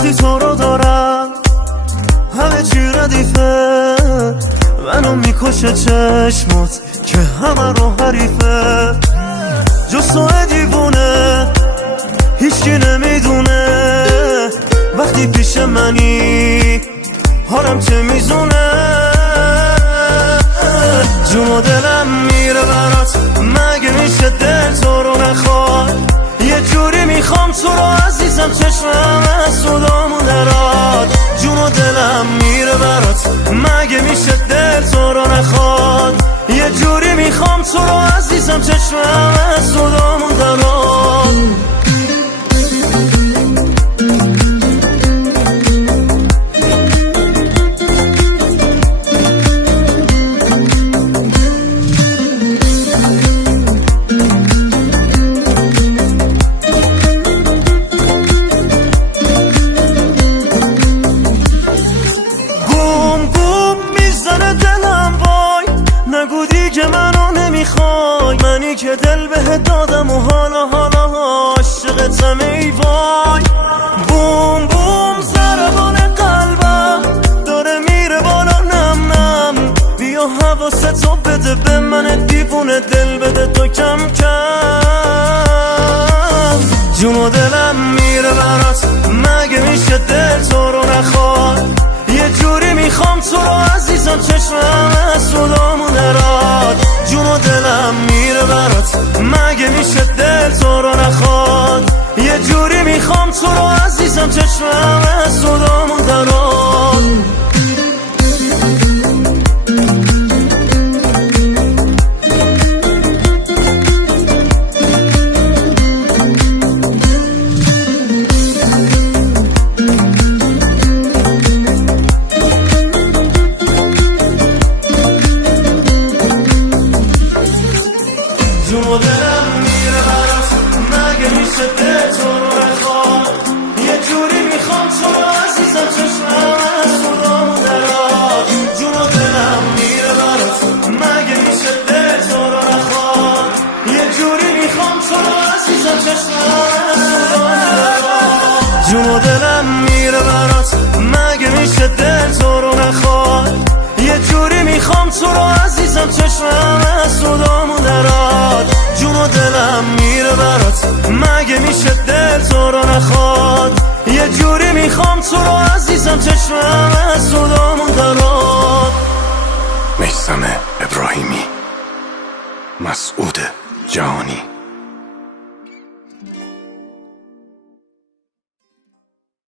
وقتی تو رو دارم همه چی ردیفه، منو میکشه چشمات که همه رو حریفه. جز تو دیوونه هیچکی نمیدونه وقتی پیش منی حالم چه میزونه. جون و دلم میره برات، مگه میشه دل تو رو نخواد؟ یه جوری میخوام تو رو عزیزم، چشمم از صدامون دراد. جون و دلم میره برات، مگه میشه دل تو رو نخواد؟ یه جوری میخوام تو رو عزیزم، چشمم از صدامون دراد. که منو نمیخوای، منی که دل بهت دادم و حالا عاشقتم ای وای. بوم بوم ضربان قلبم داره میره بالا نم نم، بیا حواستو بده به من دیوونه، دل بده تو کم کم. جون و دلم میره برات، مگه میشه دل تو رو نخواد؟ یه جوری میخوام تو رو عزیزم، چشمم از صدامون دراد. جون و دلم میره برات، مگه میشه دل تو رو نخواد؟ یه جوری میخوام تو رو عزیزم، چشمم از صدامون دراد. جون و دلم میره برات، مگه میشه دل تو رو نخواد؟ یه جوری میخوام تو رو عزیزم، چشمم از صدامون دراد. جون و دلم میره برات، مگه میشه دل تو رو نخواد؟ یه جوری میخوام تو رو عزیزم، چشمم از صدامون دراد. جون و دلم میره برات، مگه میشه دل تو رو نخواد؟ یه جوری میخوام تو رو عزیزم، چشمم از صدامون دراد. جون و دلم میره برات، مگه میشه دل تو رو نخواد؟ یه جوری میخوام تو رو عزیزم، چشمم از صدامون دراد. میثم ابراهیمی، مسعود جهانی.